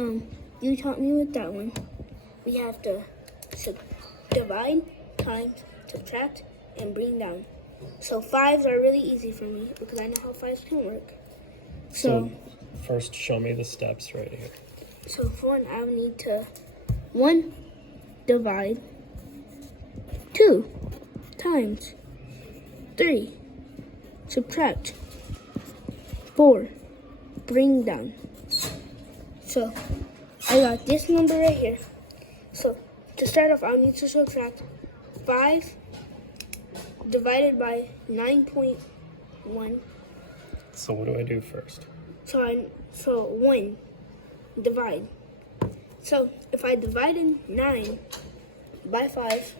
You taught me with that one. We have to divide, times, subtract, and bring down. So fives are really easy for me because I know how fives can work. So first show me the steps right here. So for one, I would need to 1 divide, 2 times, 3 subtract, 4 bring down. So I got this number right here. So to start off, I'll need to subtract 5 divided by 9.1. So what do I do first? So 1 divide. So if I divided 9 by 5.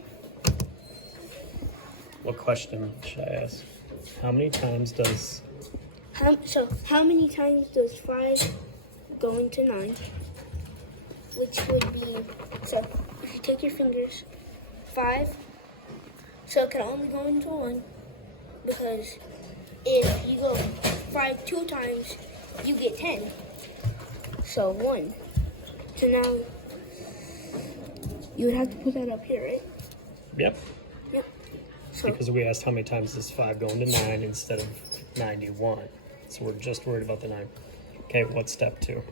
What question should I ask? How many times does... How many times does 5 go into 9? Which would be, so if you take your fingers, 5, so it can only go into 1, because if you go 5 2 times, you get 10. So 1. So now, you would have to put that up here, right? Yep. Yep. So, Because we asked how many times does 5 go into 9 instead of 91. So we're just worried about the 9. Okay, what's step 2?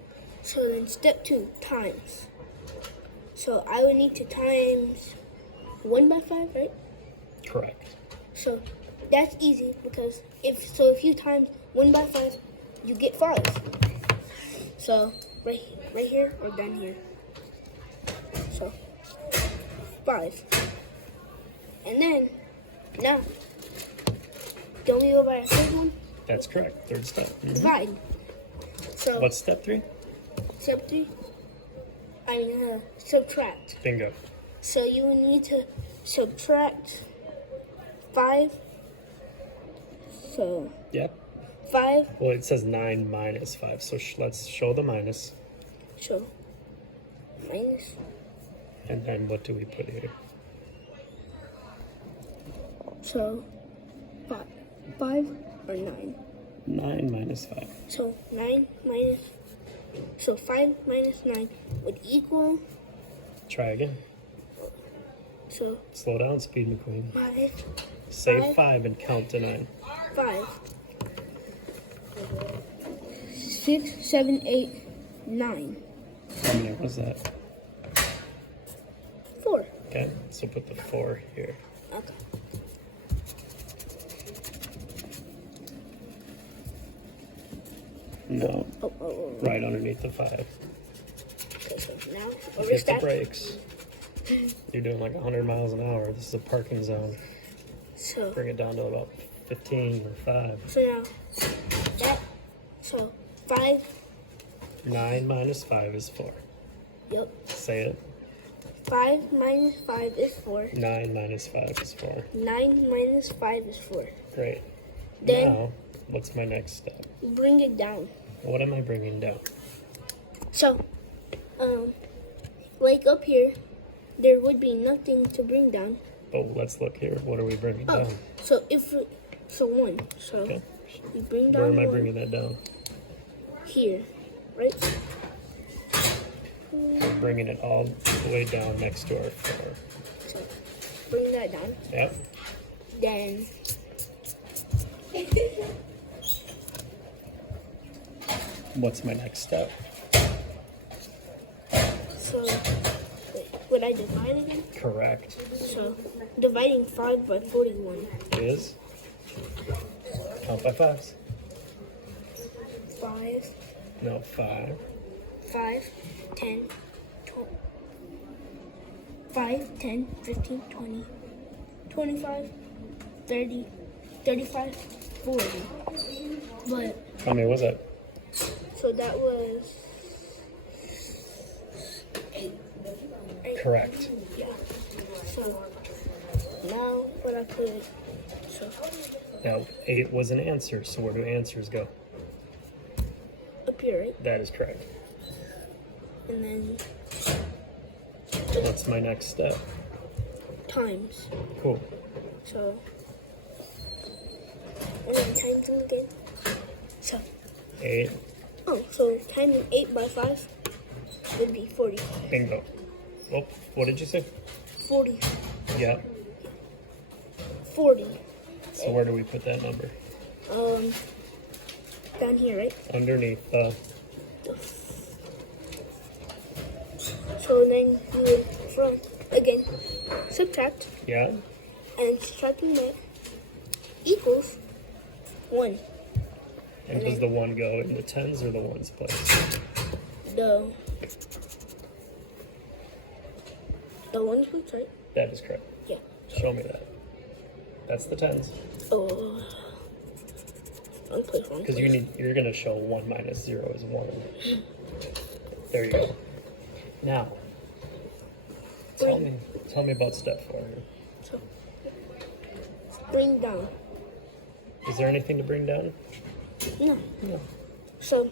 so then step 2, times. So I would need to times 1 by 5, right? Correct. So that's easy because if you times 1 by 5, you get 5. So right here or down here. So 5. And then now don't we go by our third one? That's correct. Third step. Mhm. Divide. So What's step 3? step 3, subtract. Bingo. So you would need to subtract 5. So Yep. 5. Well, it says 9 minus 5. So let's show the minus. So minus. And then what do we put here? So 5 or 9. 9 minus 5. So 9 minus. So 5 minus 9 would equal. Try again. So Slow down, Speed McQueen. 5. Say 5 and count to 9. 5. 6, 7, 8, 9. How many was that? 4. Okay, so put the 4 here. Okay. No, Oh. right underneath the 5. Okay, so now Hit the overstep. brakes. You're doing like 100 miles an hour. This is a parking zone. So Bring it down to about 15 or 5. so now that. So 5. 9 minus 5 is 4. Yep. Say it. 5 minus 5 is 4. 9 minus 5 is 4. 9 minus 5 is 4. Great. Then Now, what's my next step? bring it down. What am I bringing down? So, like up here, there would be nothing to bring down. But let's look here. What are we bringing Oh, down? so 1. So Okay. we bring down Where am I 1 bringing that down? here, right? Bringing it all the way down next to our 4. So bring that down. Yep. Then What's my next step? so wait, would I divide again? Correct. So dividing 5 by 41. Is? Count by 5s. 5, No, 5. 5, 10, 12, 5, 10, 15, 20, 25, 30, 35, 40. But, How many was that? so that was 8. Correct. Yeah. So, now what I could, so Now, 8 was an answer, so where do answers go? up here, right? That is correct. And then What's my next step? times. Cool. So, and then times them again. So, 8. oh, so timing 8 by 5. would be 40. Bingo. Oh, what did you say? 40. Yeah. 40. So where do we put that number? Down here, right? Underneath. So then you would, from, again, subtract, Yeah. and subtracting that equals 1. And does the 1 go in the tens or the ones place? The 1's place, right? That is correct. Yeah. Show me that. That's the tens. Oh. Wrong place, wrong Because place. you're gonna show 1 minus 0 is 1. There you go. Now, tell me about step 4 here. So, bring down. Is there anything to bring down? No. No. So,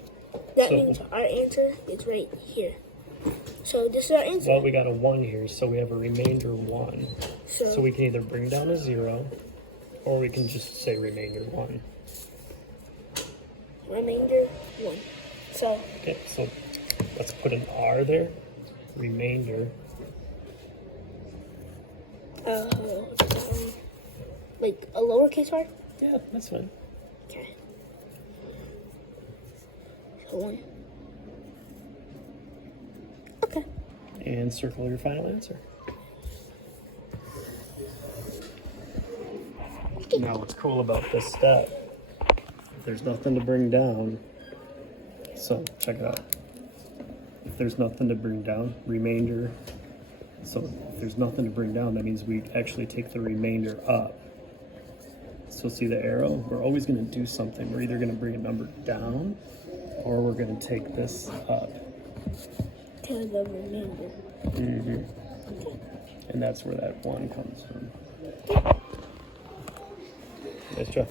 that So- means our answer is right here. So, this is our answer. Well, we got a 1 here, so we have a remainder 1. So we can either bring down a 0, or we can just say remainder 1. Remainder 1. So, Okay, so let's put an R there. Remainder. like a lowercase r? Yeah, that's fine. Okay. So 1. Okay. And circle your final answer. Now, what's cool about this step, if there's nothing to bring down, so check it out. If there's nothing to bring down, remainder. So if there's nothing to bring down, that means we actually take the remainder up. So see the arrow? We're always going to do something. We're either going to bring a number down, or we're going to take this up. To the remainder. And that's where that 1 comes from. Nice job.